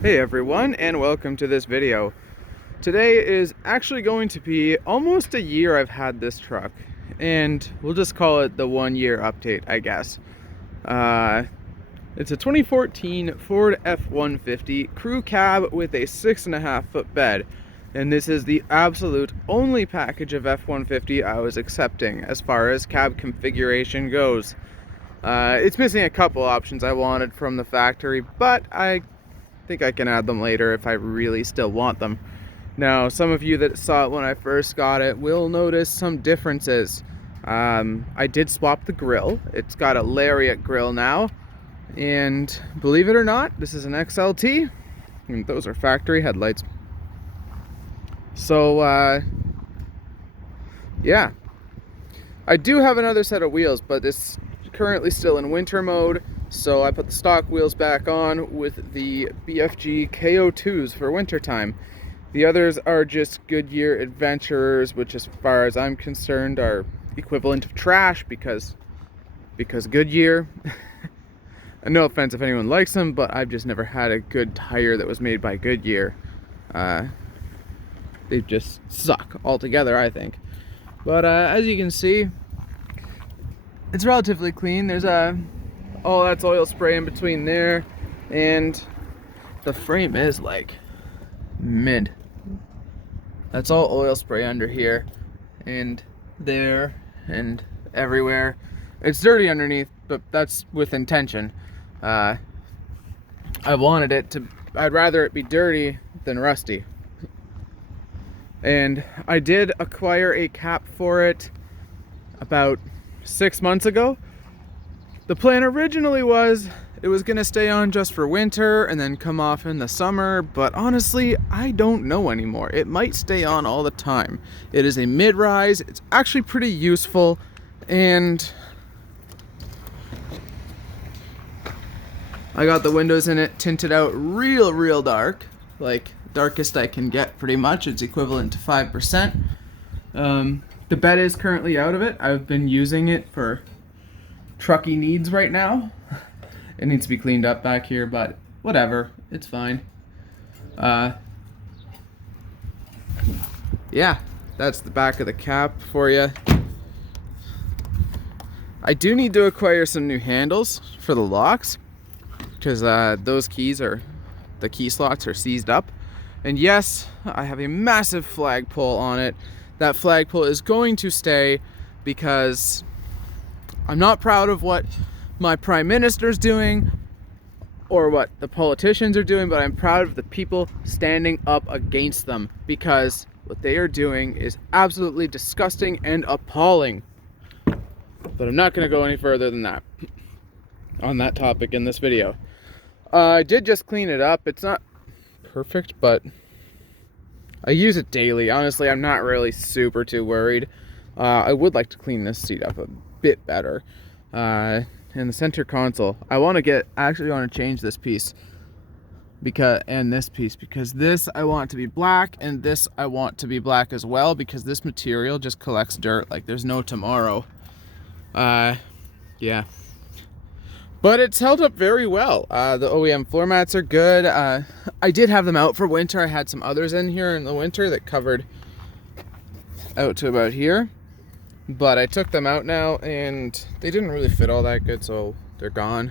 Hey everyone, and welcome to this video. Today is actually going to be almost a year I've had this truck, and we'll just call it the 1 year update, I guess. It's a 2014 Ford F150 crew cab with a 6.5-foot bed, and this is the absolute only package of F150 I was accepting as far as cab configuration goes. It's missing a couple options I wanted from the factory, but I think I can add them later if I really still want them. Now, some of you that saw it when I first got it will notice some differences. I did swap the grill. It's got a lariat grill now, and believe it or not, this is an XLT, and those are factory headlights. So yeah, I do have another set of wheels, but it's currently still in winter mode. So I put the stock wheels back on with the BFG KO2s for wintertime. The others are just Goodyear Adventurers, which as far as I'm concerned are equivalent of trash because Goodyear. And no offense if anyone likes them, but I've just never had a good tire that was made by Goodyear. They just suck altogether, I think. But as you can see, it's relatively clean. There's all that's oil spray in between there, and the frame is like mint. That's all oil spray under here and there and everywhere. It's dirty underneath, but that's with intention. I'd rather it be dirty than rusty. And I did acquire a cap for it about 6 months ago. The plan originally was it was gonna stay on just for winter and then come off in the summer, but honestly, I don't know anymore. It might stay on all the time. It is a mid-rise, it's actually pretty useful, and I got the windows in it tinted out real dark, like darkest I can get pretty much. It's equivalent to 5%. The bed is currently out of it. I've been using it for trucky needs right now. It needs to be cleaned up back here, but whatever, it's fine. Yeah, that's the back of the cap for you. I do need to acquire some new handles for the locks, because those the key slots are seized up. And yes, I have a massive flagpole on it. That flagpole is going to stay because I'm not proud of what my prime minister's doing or what the politicians are doing, but I'm proud of the people standing up against them, because what they are doing is absolutely disgusting and appalling. But I'm not going to go any further than that on that topic in this video. I did just clean it up. It's not perfect, but I use it daily. Honestly, I'm not really too worried. I would like to clean this seat up a bit better. And the center console, I actually want to change this piece because this I want to be black, and this I want to be black as well, because this material just collects dirt like there's no tomorrow. Yeah, but it's held up very well. The OEM floor mats are good. I did have them out for winter. I had some others in here in the winter that covered out to about here, but I took them out now and they didn't really fit all that good, so they're gone.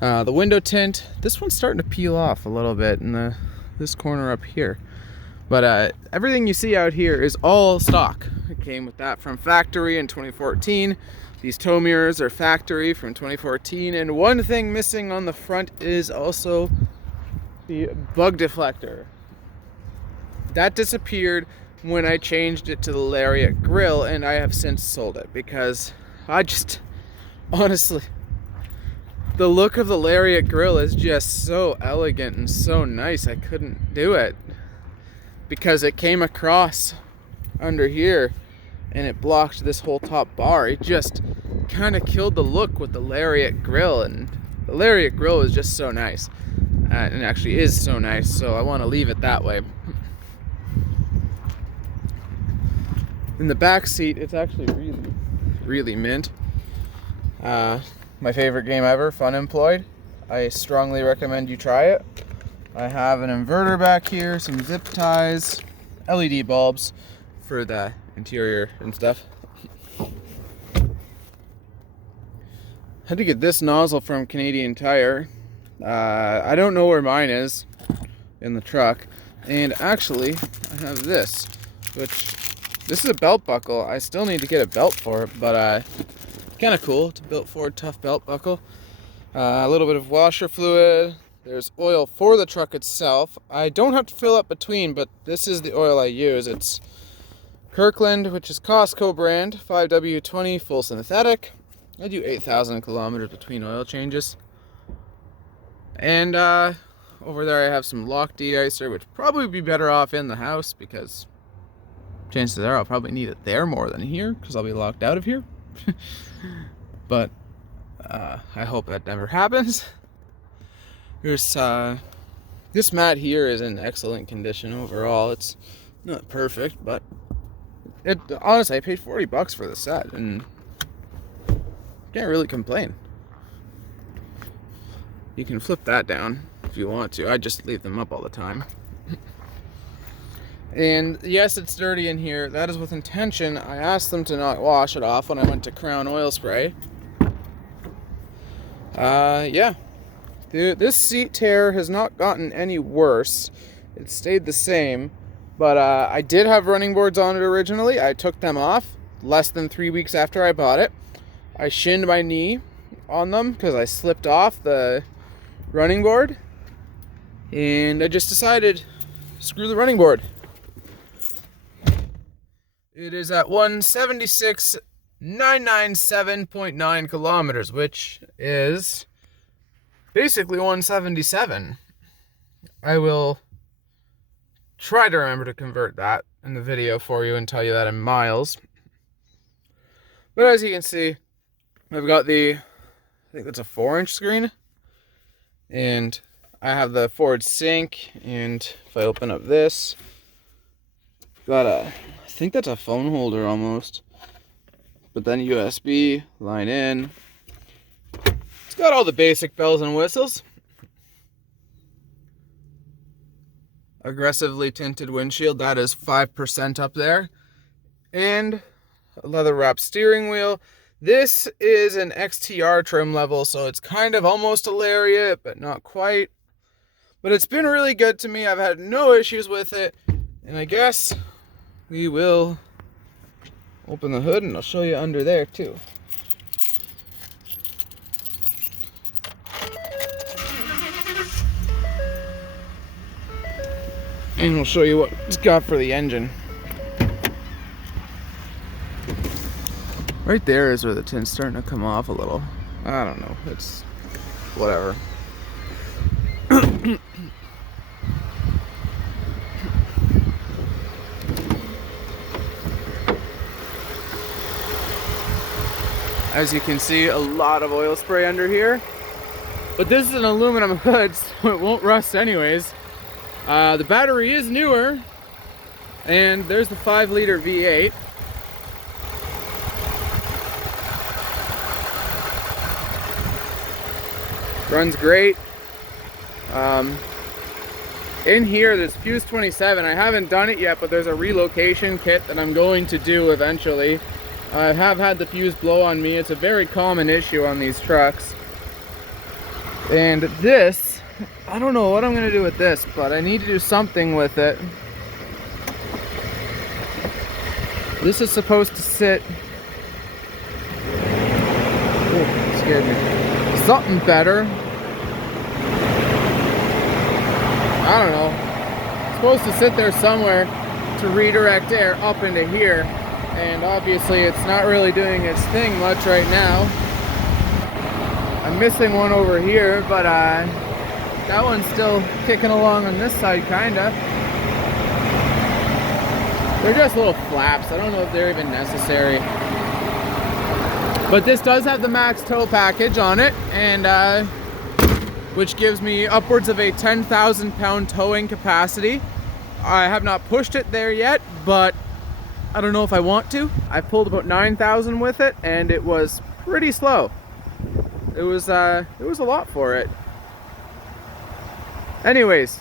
The window tint, this one's starting to peel off a little bit in this corner up here, but everything you see out here is all stock. It came with that from factory in 2014. These tow mirrors are factory from 2014, and one thing missing on the front is also the bug deflector. That disappeared when I changed it to the lariat grill, and I have since sold it because honestly, the look of the lariat grill is just so elegant and so nice. I couldn't do it because it came across under here and it blocked this whole top bar. It just kind of killed the look with the lariat grill, and the lariat grill is just so nice, and actually is so nice, so I want to leave it that way. In the back seat, it's actually really mint. My favorite game ever, Fun Employed. I strongly recommend you try it. I have an inverter back here, some zip ties, LED bulbs for the interior and stuff. Had to get this nozzle from Canadian Tire. I don't know where mine is in the truck. And actually, I have this, which this is a belt buckle. I still need to get a belt for it, but kind of cool. It's a built Ford tough belt buckle. A little bit of washer fluid. There's oil for the truck itself. I don't have to fill up between, but this is the oil I use. It's Kirkland, which is Costco brand, 5W20 full synthetic. I do 8,000 kilometers between oil changes. And over there I have some lock de-icer, which probably be better off in the house because chances are I'll probably need it there more than here because I'll be locked out of here. But I hope that never happens. There's this mat here is in excellent condition overall. It's not perfect, but honestly I paid $40 for the set and can't really complain. You can flip that down if you want to. I just leave them up all the time. And yes, it's dirty in here. That is with intention. I asked them to not wash it off when I went to Crown Oil Spray. Yeah. This seat tear has not gotten any worse. It stayed the same. But I did have running boards on it originally. I took them off less than 3 weeks after I bought it. I shinned my knee on them because I slipped off the running board. And I just decided, screw the running board. It is at 176,997.9 kilometers, which is basically 177. I will try to remember to convert that in the video for you and tell you that in miles. But as you can see, I've got I think that's a 4-inch screen. And I have the Ford sink, and if I open up this, got I think that's a phone holder almost. But then USB, line in. It's got all the basic bells and whistles. Aggressively tinted windshield, that is 5% up there. And a leather wrapped steering wheel. This is an XTR trim level, so it's kind of almost a Lariat, but not quite. But it's been really good to me. I've had no issues with it. And I guess we will open the hood and I'll show you under there too. And we'll show you what it's got for the engine. Right there is where the tint's starting to come off a little. I don't know, it's whatever. As you can see, a lot of oil spray under here. But this is an aluminum hood, so it won't rust anyways. The battery is newer. And there's the 5-liter V8. Runs great. In here, there's fuse 27. I haven't done it yet, but there's a relocation kit that I'm going to do eventually. I have had the fuse blow on me. It's a very common issue on these trucks. And this, I don't know what I'm going to do with this, but I need to do something with it. This is supposed to sit... Oh, it scared me. Something better. I don't know. It's supposed to sit there somewhere to redirect air up into here. And obviously it's not really doing its thing much right now. I'm missing one over here, but that one's still kicking along on this side, kinda. They're just little flaps. I don't know if they're even necessary. But this does have the max tow package on it, and which gives me upwards of a 10,000 pound towing capacity. I have not pushed it there yet, but I don't know if I want to. I pulled about 9,000 with it, and it was pretty slow. It was a lot for it. Anyways,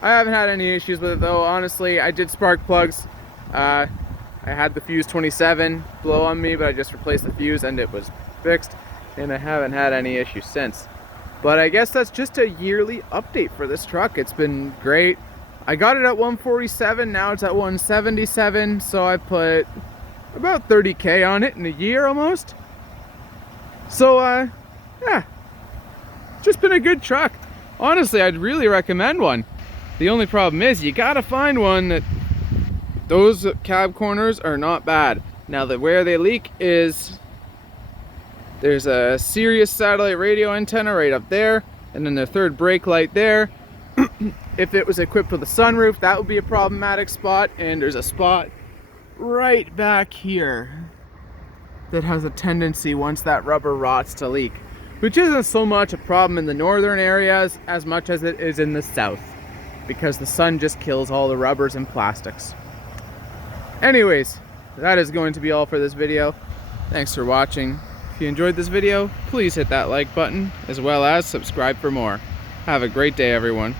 I haven't had any issues with it though. Honestly, I did spark plugs. I had the fuse 27 blow on me, but I just replaced the fuse and it was fixed, and I haven't had any issues since. But I guess that's just a yearly update for this truck. It's been great. I got it at 147, now it's at 177, so I put about 30K on it in a year almost. So yeah, just been a good truck. Honestly, I'd really recommend one. The only problem is you gotta find one that those cab corners are not bad. Now where they leak is there's a Sirius satellite radio antenna right up there, and then the third brake light there. If it was equipped with a sunroof, that would be a problematic spot, and there's a spot right back here that has a tendency, once that rubber rots, to leak, which isn't so much a problem in the northern areas as much as it is in the south, because the sun just kills all the rubbers and plastics. Anyways, that is going to be all for this video. Thanks for watching. If you enjoyed this video, please hit that like button, as well as subscribe for more. Have a great day, everyone.